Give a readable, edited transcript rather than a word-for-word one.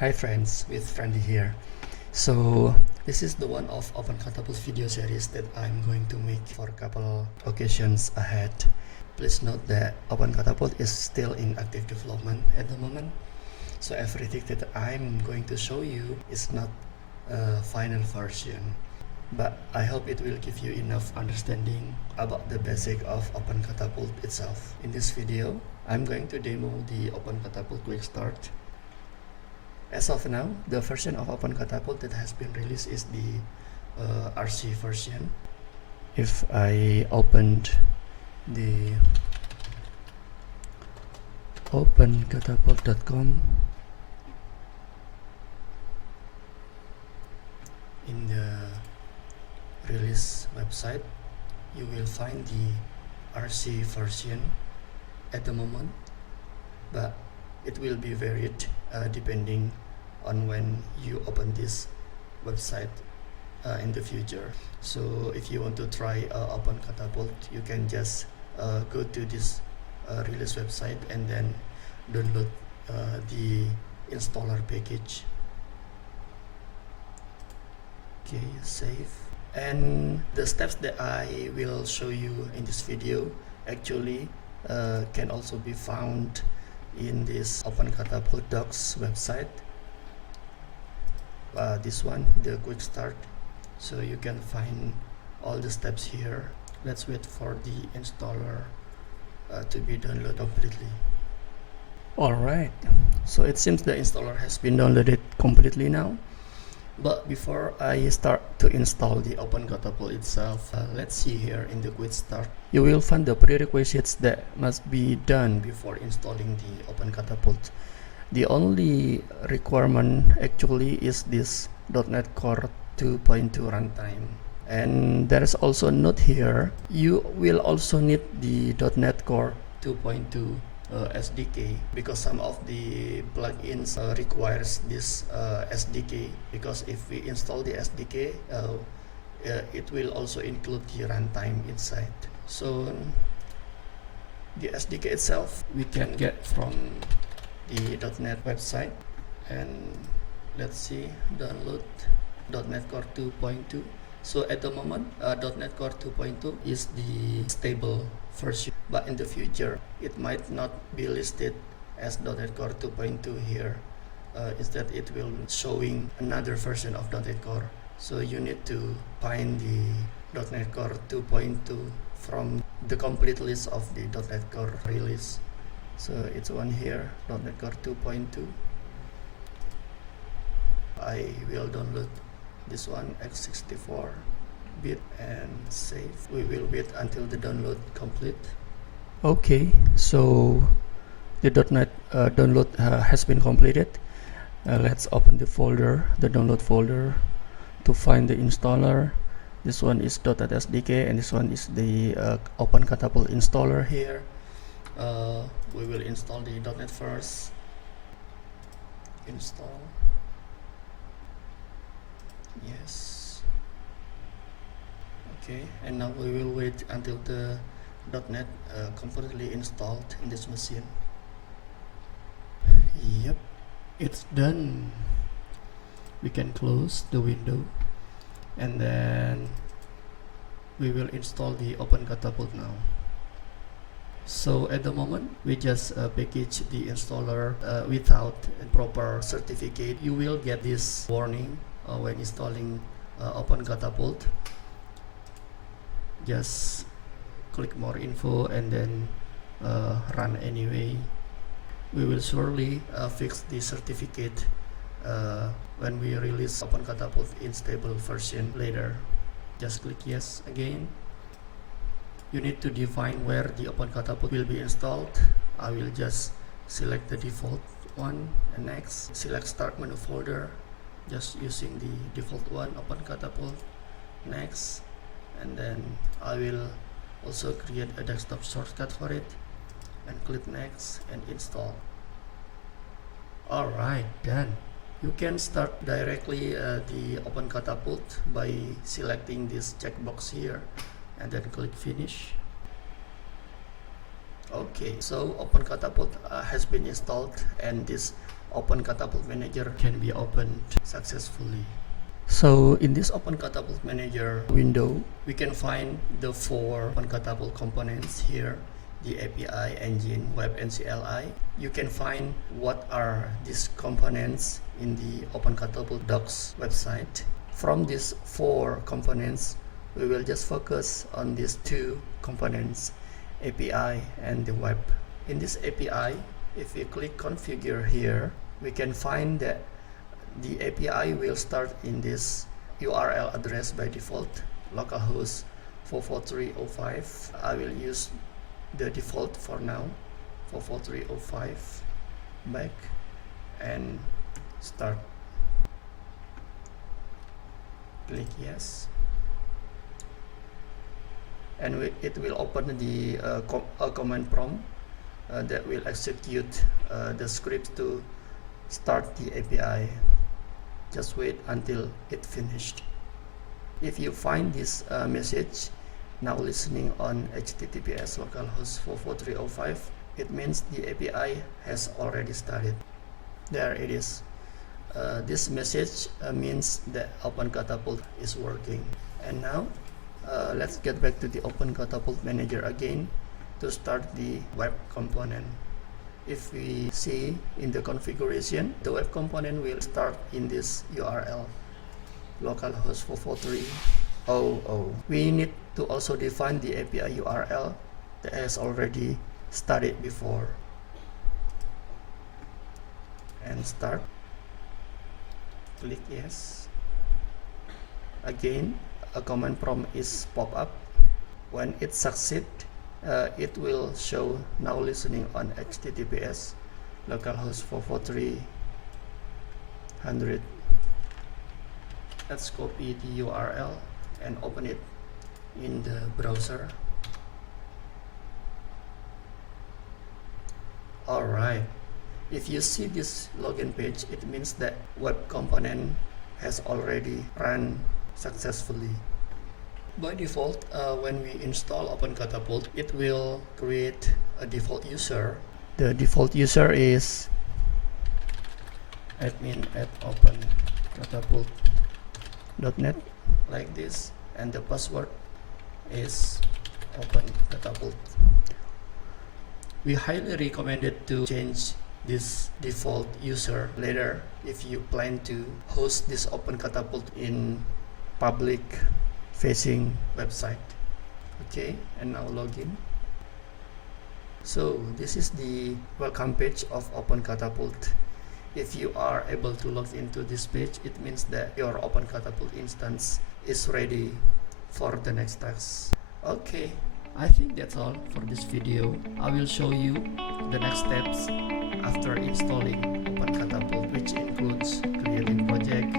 Hi friends, with Friendly here. So this is the one of OpenCatapult video series that I'm going to make for a couple occasions ahead. Please note that OpenCatapult is still in active development at the moment. So everything that I'm going to show you is not a final version. But I hope it will give you enough understanding about the basic of OpenCatapult itself. In this video, I'm going to demo the OpenCatapult Quick Start. As of now, the version of OpenCatapult that has been released is the RC version. If I opened the opencatapult.com, in the release website, you will find the RC version at the moment, but it will be varied depending on when you open this website in the future. So if you want to try OpenCatapult, you can just go to this release website and then download the installer package. Okay, save. And the steps that I will show you in this video actually can also be found in this OpenCatapult docs website. This one, the quick start, so you can find all the steps here. Let's wait for the installer to be downloaded completely. Alright, so it seems the installer has been downloaded completely now. But before I start to install the OpenCatapult itself, let's see here in the quick start. You will find the prerequisites that must be done before installing the OpenCatapult. The only requirement actually is this .NET Core 2.2 runtime. And there is also a note here, you will also need the .NET Core 2.2 SDK, because some of the plugins requires this SDK, because if we install the SDK, it will also include the runtime inside. So the SDK itself we can get from the .NET website, and let's see, download .NET Core 2.2. So at the moment, .NET Core 2.2 is the stable version, but in the future it might not be listed as .NET Core 2.2 here. Instead it will showing another version of .NET Core. So you need to find the .NET Core 2.2 from the complete list of the .NET Core release. So it's one here, .NET Core 2.2. I will download this one, x64-bit, and save. We will wait until the download complete. Okay, so the .NET download has been completed. Let's open the folder, the download folder, to find the installer. This one is .NET SDK, and this one is the OpenCatapult installer here. We will install the .NET first. Install. Yes. Okay, and now we will wait until the .NET completely installed in this machine. Yep, it's done. We can close the window, and then we will install the OpenCatapult now. So at the moment we just package the installer without a proper certificate. You will get this warning when installing OpenCatapult. Just click more info and then run anyway. We will surely fix the certificate when we release OpenCatapult in stable version later. Just click yes again. You need to define where the OpenCatapult will be installed. I will just select the default one, and next select start menu folder, just using the default one, OpenCatapult. Next, and then I will also create a desktop shortcut for it, and click next and install. Alright, done. You can start directly the OpenCatapult by selecting this checkbox here and then click finish. Okay, so OpenCatapult has been installed, and this OpenCatapult Manager can be opened successfully. So in this OpenCatapult Manager window, we can find the 4 OpenCatapult components here: the API, engine, web, and CLI. You can find what are these components in the OpenCatapult Docs website. From these 4 components, we will just focus on these 2 components, API and the web. In this API, if we click configure here, we can find that the API will start in this URL address by default, localhost 44305. I will use the default for now, 44305, back and start. Click yes, and it will open the command prompt that will execute the script to start the API. Just wait until it finished. If you find this message, now listening on HTTPS localhost 44305, it means the API has already started. There it is. This message means that OpenCatapult is working. And now let's get back to the OpenCatapult Manager again to start the web component. If we see in the configuration, the web component will start in this URL, localhost 44300. We need to also define the API URL that has already started before. And start. Click yes. Again, a command prompt is pop up. When it succeeds, it will show now listening on HTTPS localhost 44300. Let's copy the URL and open it in the browser. Alright, if you see this login page, it means that web component has already run successfully. By default, when we install OpenCatapult, it will create a default user. The default user is admin at OpenCatapult.net, like this, and the password is OpenCatapult. We highly recommend it to change this default user later if you plan to host this OpenCatapult in public facing website. Okay, and now login. So this is the welcome page of OpenCatapult. If you are able to log into this page, it means that your OpenCatapult instance is ready for the next task. Okay, I think that's all for this video. I will show you the next steps after installing OpenCatapult, which includes creating project,